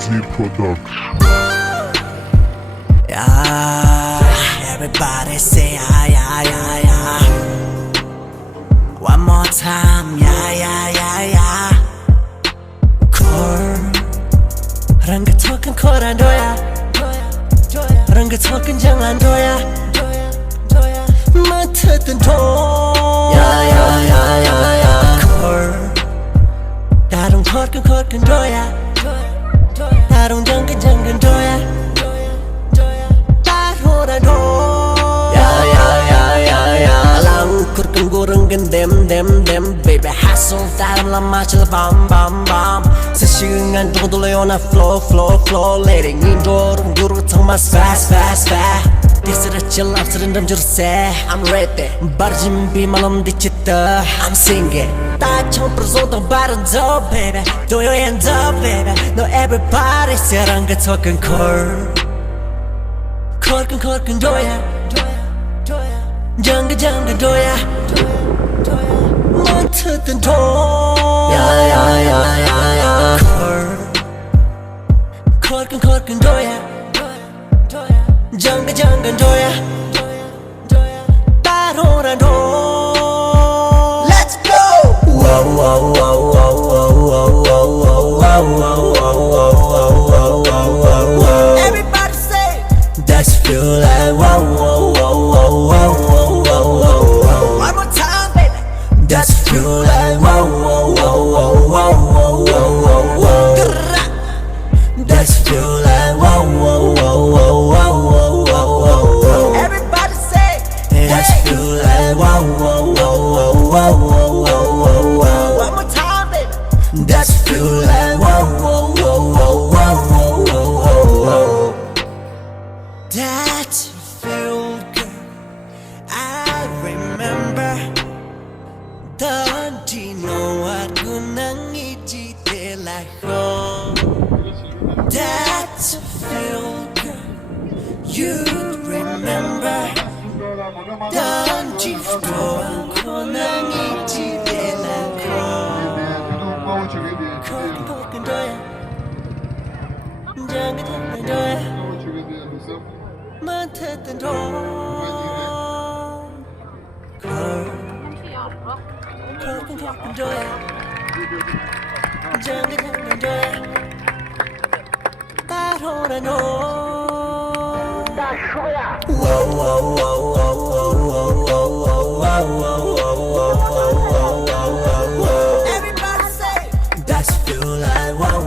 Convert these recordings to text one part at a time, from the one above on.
Production. Yeah, everybody say yeah, yeah, yeah, yeah. One more time, yeah, yeah, yeah, yeah. Core, rangga token koran doya, rangga token jangan doya. Mata tentu, yeah, yeah, yeah, yeah, yeah. Core, darung token doya, darung jangan doya. Dem baby hassle dalam lama cila bam sesiungan tunggu dulu yona flow lady ngindorong guru thomas fast Disera cilap serendam jurse I'm ready Barjimbi malam di cita I'm singing Tak cuma persontak bareng do baby Do your hands up baby No everybody serang ke talking core doya Jangan doya Mata tentu Ya Korkan doya Jangan doya Taruhan do Let's go Everybody say That's feel like One more time baby That's feel like That's feel like Everybody say That's feel like One more time baby That's feel like That feel good I remember Don't you know what kunangiti de la home That feel good You remember Don't you know kunangiti de la home Korkan doya Jangan doya Mata tentu Korkan doya Jangan doya Taruhan do Everybody say That's feel like One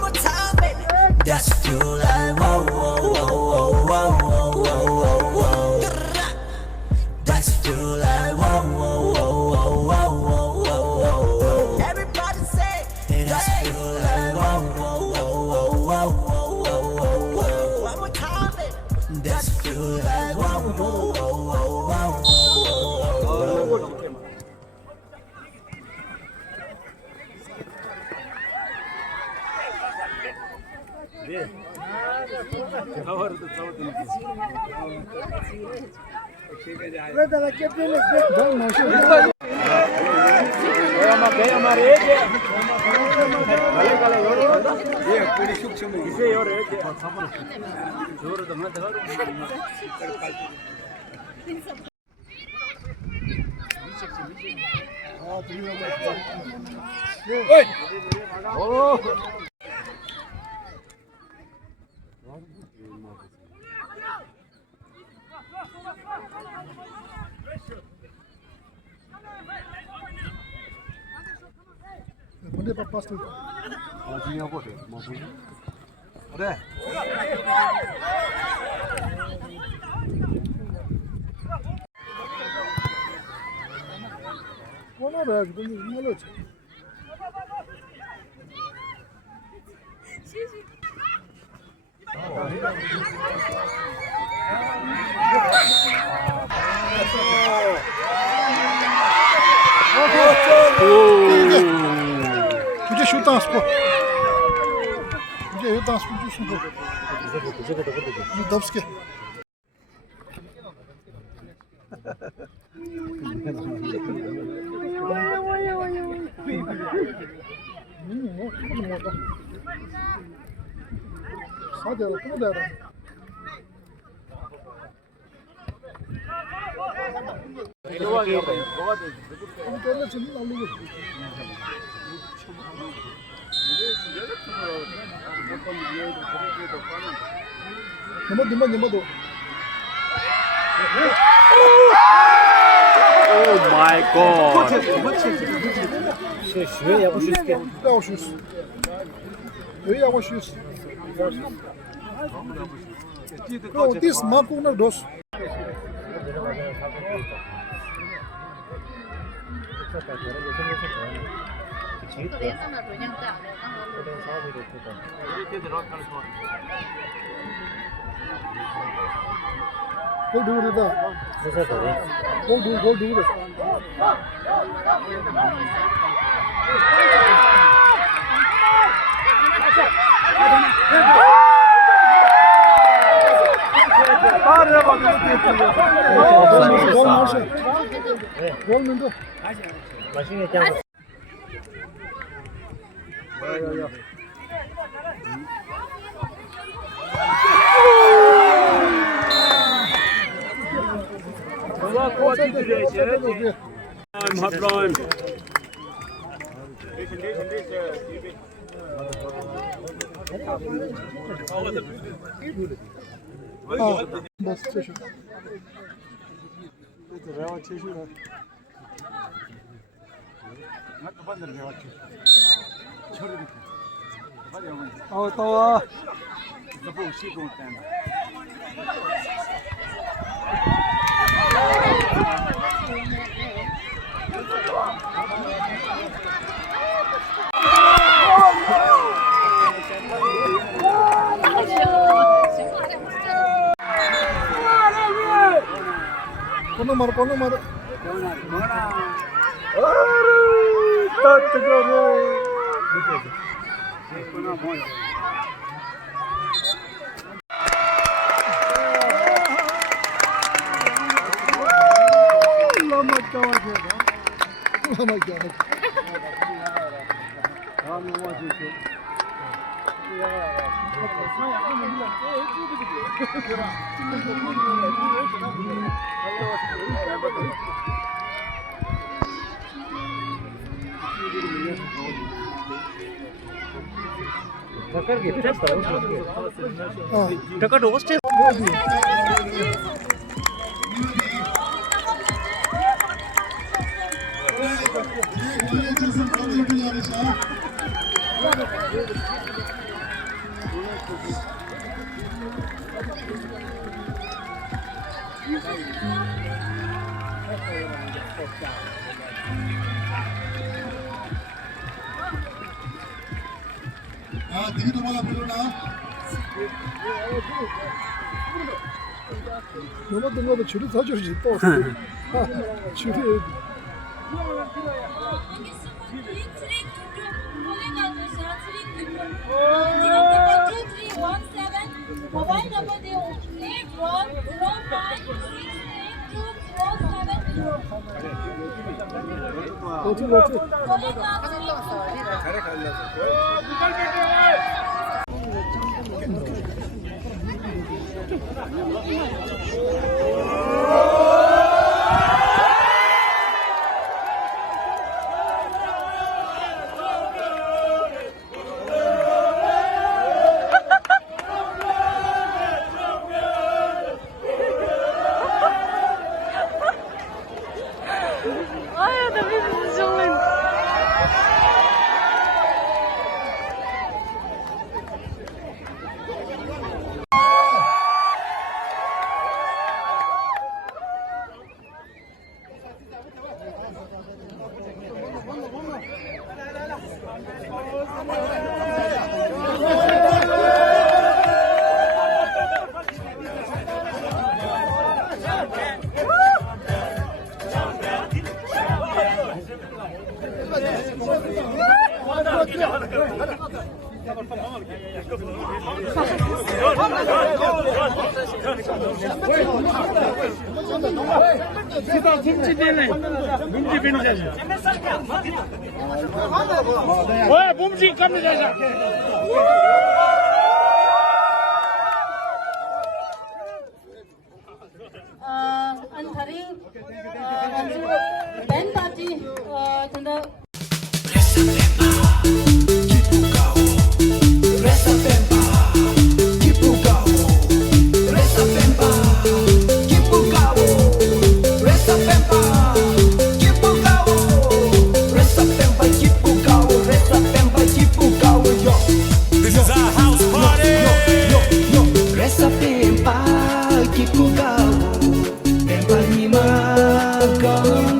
more time baby That's feel like That's feel like Everybody say That's feel like One more time baby That's feel like Onde para pastor? Tinha a boca, uma boca. Ora. Ona bak, bunu ne olacak? Gdzie się tam spod? Gdzie je tam spod? Żydowskie. 사대로 또 대라. 이거는 좀 날리고. 넘어도. Oh my god. This makuna dos. Go do it. Go do it. Gol bas çeşit. Reva çeşit. Tava. Kono mar. Dikit तुम्हाला बोलू ना 너무 줄이 더 줄지 또 줄이 Mobile number they only 走。kita kumci dele bumji bin jaja oye bumji kam jaja Anthari Ben party tanda Pempa, Pempa ni magong